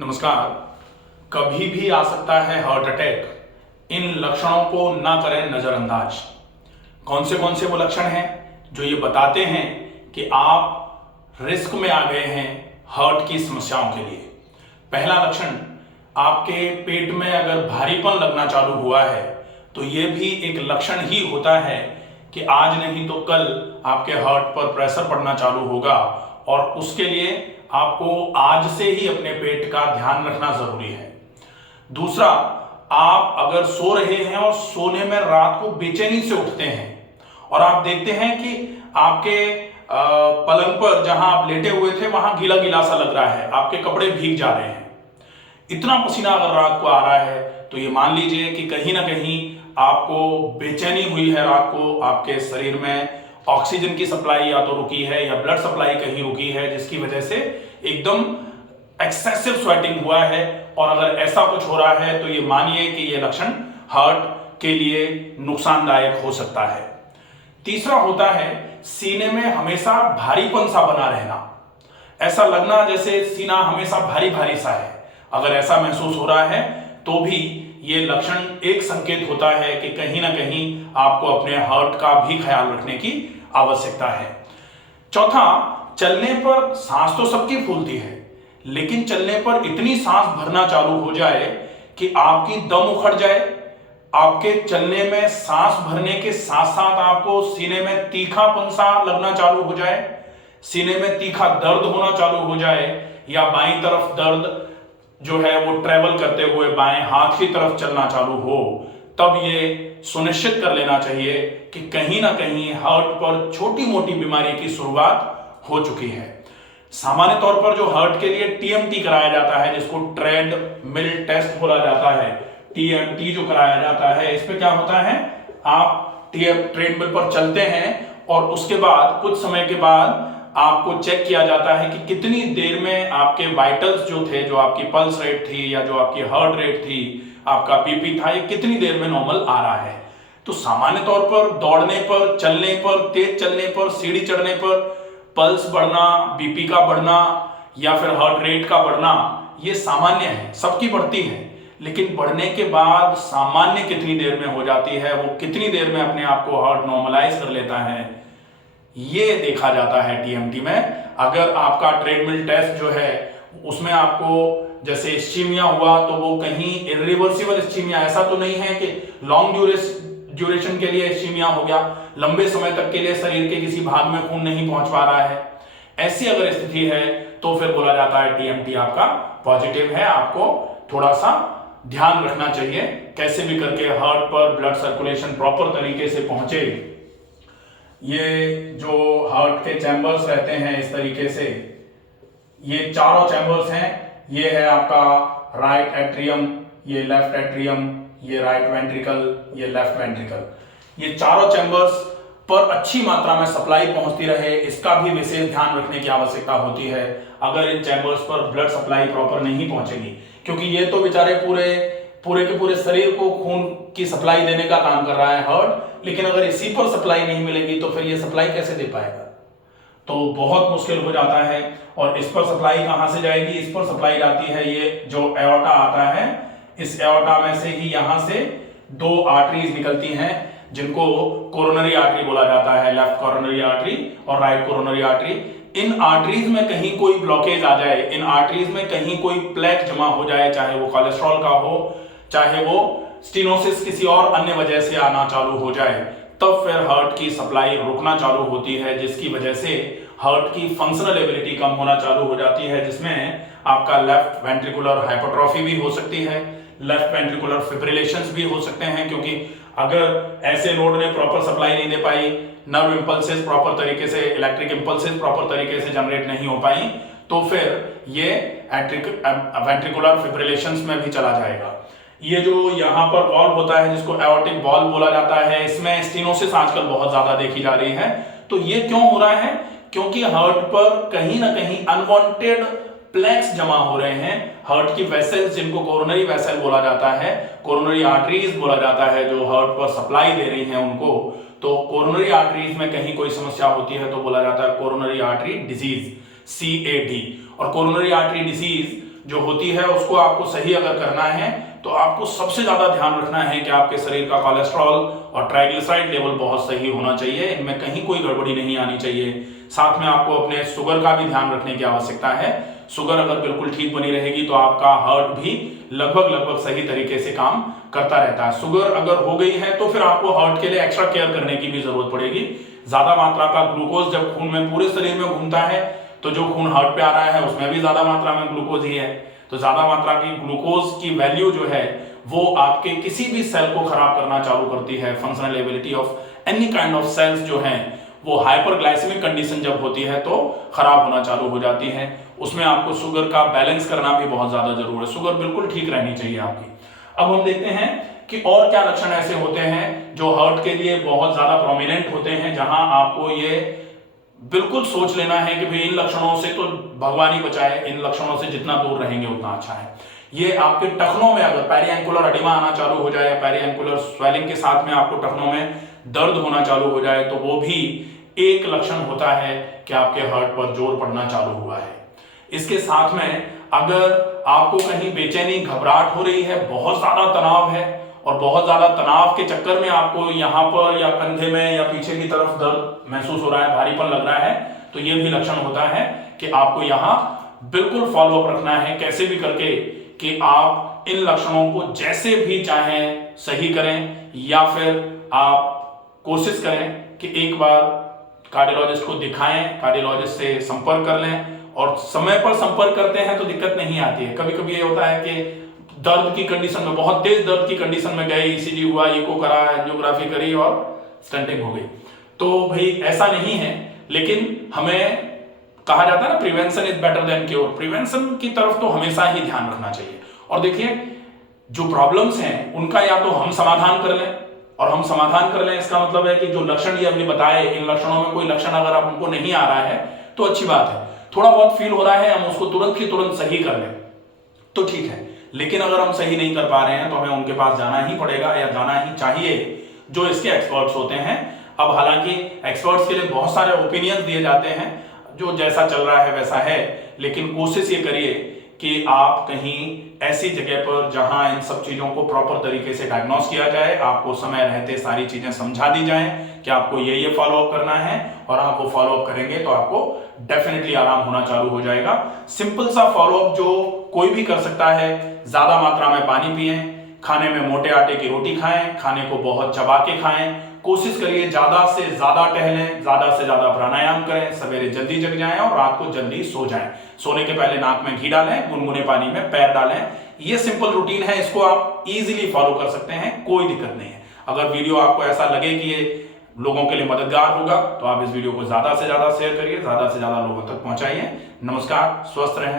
नमस्कार। कभी भी आ सकता है हार्ट अटैक। इन लक्षणों को ना करें नजरअंदाज। कौन से वो लक्षण हैं जो ये बताते हैं कि आप रिस्क में आ गए हैं हार्ट की समस्याओं के लिए। पहला लक्षण, आपके पेट में अगर भारीपन लगना चालू हुआ है तो ये भी एक लक्षण ही होता है कि आज नहीं तो कल आपके हार्ट पर प्रेशर पड़ना चालू होगा और उसके लिए आपको आज से ही अपने पेट का ध्यान रखना जरूरी है। दूसरा, आप अगर सो रहे हैं और सोने में रात को बेचैनी से उठते हैं और आप देखते हैं कि आपके पलंग पर जहां आप लेटे हुए थे वहां गीला गीला सा लग रहा है, आपके कपड़े भीग जा रहे हैं, इतना पसीना अगर रात को आ रहा है तो ये मान लीजिए कि कहीं ना कहीं आपको बेचैनी हुई है। रात को आपके शरीर में ऑक्सीजन की सप्लाई या तो रुकी है या ब्लड सप्लाई कहीं रुकी है, जिसकी वजह से एकदम एक्सेसिव स्वेटिंग हुआ है। और अगर ऐसा कुछ हो रहा है तो ये मानिए कि ये लक्षण हार्ट के लिए नुकसानदायक हो सकता है। तीसरा होता है सीने में हमेशा भारीपन सा बना रहना, ऐसा लगना जैसे सीना हमेशा भारी भारी सा है। अगर ऐसा महसूस हो रहा है तो भी ये लक्षण एक संकेत होता है कि कहीं ना कहीं आपको अपने हार्ट का भी ख्याल रखने की आवश्यकता है। चौथा, चलने पर सांस तो सबकी फूलती है, लेकिन चलने पर इतनी सांस भरना चालू हो जाए कि आपकी दम उखड़ जाए। आपके चलने में सांस भरने के साथ साथ आपको सीने में तीखापन सा लगना चालू हो जाए, सीने में तीखा दर्द होना चालू हो जाए, या बाईं तरफ दर्द जो है वो ट्रेवल करते हुए बाएं हाथ की तरफ चलना चालू हो, तब ये सुनिश्चित कर लेना चाहिए कि कहीं ना कहीं हार्ट पर छोटी मोटी बीमारी की शुरुआत हो चुकी है। सामान्य तौर पर जो हार्ट के लिए टीएमटी कराया जाता है, जिसको ट्रेड मिल टेस्ट बोला जाता है, टीएमटी जो कराया जाता है, इसमें क्या होता है, आप ट्रेडमिल पर चलते हैं और उसके बाद कुछ समय के बाद आपको चेक किया जाता है कि कितनी देर में आपके वाइटल्स जो थे, जो आपकी पल्स रेट थी या जो आपकी हार्ट रेट थी, आपका पीपी था, ये कितनी देर में नॉर्मल आ रहा है। तो सामान्य तौर पर दौड़ने पर, चलने पर, तेज चलने पर, सीढ़ी चढ़ने पर पल्स बढ़ना, बीपी का बढ़ना या फिर हार्ट रेट का बढ़ना, ये सामान्य है, सबकी बढ़ती है। लेकिन बढ़ने के बाद सामान्य कितनी देर में हो जाती है, वो कितनी देर में अपने आप को हार्ट नॉर्मलाइज कर लेता है, ये देखा जाता है टीएमटी में। अगर आपका ट्रेडमिल टेस्ट जो है उसमें आपको जैसे इस्चीमिया हुआ तो वो कहीं इरिवर्सिबल इस्चीमिया, ऐसा तो नहीं है कि लॉन्ग ड्यूरेशन के लिए इस्चीमिया हो गया, लंबे समय तक के लिए शरीर के किसी भाग में खून नहीं पहुंच पा रहा है, ऐसी अगर स्थिति है तो फिर बोला जाता है टीएमटी आपका पॉजिटिव है। आपको थोड़ा सा ध्यान रखना चाहिए, कैसे भी करके हार्ट पर ब्लड सर्कुलेशन प्रॉपर तरीके से पहुंचे। ये जो हार्ट के चैम्बर्स रहते हैं इस तरीके से, ये चारों चैम्बर्स हैं, ये है आपका राइट एट्रियम, ये लेफ्ट एट्रियम, ये राइट वेंट्रिकल, ये लेफ्ट वेंट्रिकल। ये चारों चैम्बर्स पर अच्छी मात्रा में सप्लाई पहुंचती रहे, इसका भी विशेष ध्यान रखने की आवश्यकता होती है। अगर इन चैम्बर्स पर ब्लड सप्लाई प्रॉपर नहीं पहुंचेगी, क्योंकि ये तो बेचारे पूरे के पूरे शरीर को खून की सप्लाई देने का काम कर रहा है हार्ट, लेकिन अगर इसी पर सप्लाई नहीं मिलेगी तो फिर ये सप्लाई कैसे दे पाएगा, तो बहुत मुश्किल हो जाता है। और इस पर सप्लाई कहां से जाएगी, इस पर सप्लाई जाती है, ये जो एओर्टा आता है, इस एओर्टा में से ही यहां से दो आर्टरीज निकलती हैं जिनको कोरोनरी आर्टरी बोला जाता है, लेफ्ट कोरोनरी आर्टरी और राइट कोरोनरी आर्टरी। इन आर्टरीज में कहीं कोई ब्लॉकेज आ जाए, इन आर्टरीज में कहीं कोई प्लेक जमा हो जाए, चाहे वो कोलेस्ट्रॉल का हो, चाहे वो स्टेनोसिस किसी और अन्य वजह से आना चालू हो जाए, तब फिर हार्ट की सप्लाई रुकना चालू होती है, जिसकी वजह से हार्ट की फंक्शनल एबिलिटी कम होना चालू हो जाती है, जिसमें आपका लेफ्ट वेंट्रिकुलर हाइपरट्रॉफी भी हो सकती है, लेफ्ट वेंट्रिकुलर फिब्रिलेशंस भी हो सकते हैं, क्योंकि अगर ऐसे नोड ने प्रॉपर सप्लाई नहीं दे पाई, नर्व इंपल्सेस प्रॉपर तरीके से, इलेक्ट्रिक इंपल्सेस प्रॉपर तरीके से जनरेट नहीं हो पाई, तो फिर ये वेंट्रिकुलर फिब्रिलेशंस में भी चला जाएगा। ये जो यहाँ पर वॉल्व होता है जिसको एओर्टिक वॉल्व बोला जाता है, इसमें स्टेनोसिस आजकल बहुत ज्यादा देखी जा रही है। तो ये क्यों हो रहा है, क्योंकि हार्ट पर कहीं ना कहीं अनवांटेड प्लेक्स जमा हो रहे हैं। हार्ट की वेसल्स, जिनको कोरोनरी वेसल बोला जाता है, कोरोनरी आर्टरीज बोला जाता है, जो हार्ट पर सप्लाई दे रही हैं उनको, तो कोरोनरी आर्टरीज में कहीं कोई समस्या होती है तो बोला जाता है कोरोनरी आर्टरी डिजीज, CAD। और कोरोनरी आर्टरी डिजीज जो होती है उसको आपको सही अगर करना है तो आपको सबसे ज्यादा ध्यान रखना है कि आपके शरीर का कोलेस्ट्रॉल और ट्राइग्लिसराइड लेवल बहुत सही होना चाहिए, इनमें कहीं कोई गड़बड़ी नहीं आनी चाहिए। साथ में आपको अपने शुगर का भी ध्यान रखने की आवश्यकता है। शुगर अगर बिल्कुल ठीक बनी रहेगी तो आपका हार्ट भी लगभग सही तरीके से काम करता रहता है। शुगर अगर हो गई है तो फिर आपको हार्ट के लिए एक्स्ट्रा केयर करने की भी जरूरत पड़ेगी। ज्यादा मात्रा का ग्लूकोज जब खून में पूरे शरीर में घूमता है तो जो खून हार्ट पे आ रहा है उसमें भी ज्यादा मात्रा में ग्लूकोज ही है। तो ज्यादा मात्रा की ग्लूकोज की वैल्यू जो है वो आपके किसी भी सेल को खराब करना चालू करती है। Functional ability of any kind of cells जो है वो हाइपरग्लाइसेमिक कंडीशन जब होती है तो खराब होना चालू हो जाती है। उसमें आपको शुगर का बैलेंस करना भी बहुत ज्यादा जरूरी है। शुगर बिल्कुल ठीक रहनी चाहिए आपकी। अब हम देखते हैं कि और क्या लक्षण ऐसे होते हैं जो हार्ट के लिए बहुत ज्यादा प्रोमिनेंट होते हैं, जहां आपको ये बिल्कुल सोच लेना है कि भाई इन लक्षणों से तो भगवान ही बचाए, इन लक्षणों से जितना दूर रहेंगे उतना अच्छा है। ये आपके टखनों में अगर पेरिएंकुलर एडिमा आना चालू हो जाए, पेरिएंकुलर स्वेलिंग के साथ में आपको टखनों में दर्द होना चालू हो जाए तो वो भी एक लक्षण होता है कि आपके हार्ट पर जोर पड़ना चालू हुआ है। इसके साथ में अगर आपको कहीं बेचैनी घबराहट हो रही है, बहुत ज्यादा तनाव है और बहुत ज्यादा तनाव के चक्कर में आपको यहाँ पर या कंधे में या पीछे की तरफ दर्द महसूस हो रहा है, भारीपन लग रहा है, तो ये भी लक्षण होता है कि आपको यहाँ बिल्कुल फॉलोअप रखना है कैसे भी करके कि आप इन लक्षणों को जैसे भी चाहें सही करें, या फिर आप कोशिश करें कि एक बार कार्डियोलॉजिस्ट को दिखाएं, कार्डियोलॉजिस्ट से संपर्क कर लें। और समय पर संपर्क करते हैं तो दिक्कत नहीं आती है। कभी कभी ये होता है कि दर्द की कंडीशन में, बहुत तेज दर्द की कंडीशन में गए, ईसीजी हुआ, इको करा, एंजियोग्राफी करी और स्टंटिंग हो गई, तो भाई ऐसा नहीं है। लेकिन हमें कहा जाता है ना, prevention is better than cure. Prevention की तरफ तो हमेशा ही ध्यान रखना चाहिए। और देखिए जो प्रॉब्लम्स हैं उनका या तो हम समाधान कर लें, और हम समाधान कर लें इसका मतलब है कि जो लक्षण ये हमने बताए, इन लक्षणों में कोई लक्षण अगर हमको नहीं आ रहा है तो अच्छी बात है। थोड़ा बहुत फील हो रहा है, हम उसको तुरंत की तुरंत सही कर लें तो ठीक है। लेकिन अगर हम सही नहीं कर पा रहे हैं तो हमें उनके पास जाना ही पड़ेगा या जाना ही चाहिए जो इसके एक्सपर्ट्स होते हैं। अब हालांकि एक्सपर्ट्स के लिए बहुत सारे ओपिनियन दिए जाते हैं, जो जैसा चल रहा है वैसा है, लेकिन कोशिश ये करिए कि आप कहीं ऐसी जगह पर जहां इन सब चीजों को प्रॉपर तरीके से डायग्नोस किया जाए, आपको समय रहते सारी चीजें समझा दी जाएं कि आपको ये फॉलोअप करना है, और आप वो फॉलोअप करेंगे तो आपको डेफिनेटली आराम होना चालू हो जाएगा। सिंपल सा फॉलोअप जो कोई भी कर सकता है, ज्यादा मात्रा में पानी पिएं, खाने में मोटे आटे की रोटी खाएं, खाने को बहुत चबा के खाएं, कोशिश करिए ज्यादा से ज्यादा टहलें, ज्यादा से ज्यादा प्राणायाम करें, सवेरे जल्दी जग जाएं और रात को जल्दी सो जाएं। सोने के पहले नाक में घी डालें, गुनगुने पानी में पैर डालें। ये सिंपल रूटीन है, इसको आप इजीली फॉलो कर सकते हैं, कोई दिक्कत नहीं है। अगर वीडियो आपको ऐसा लगे कि ये लोगों के लिए मददगार होगा तो आप इस वीडियो को ज्यादा से ज्यादा शेयर करिए, ज्यादा से ज्यादा लोगों तक पहुंचाइए। नमस्कार, स्वस्थ रहें,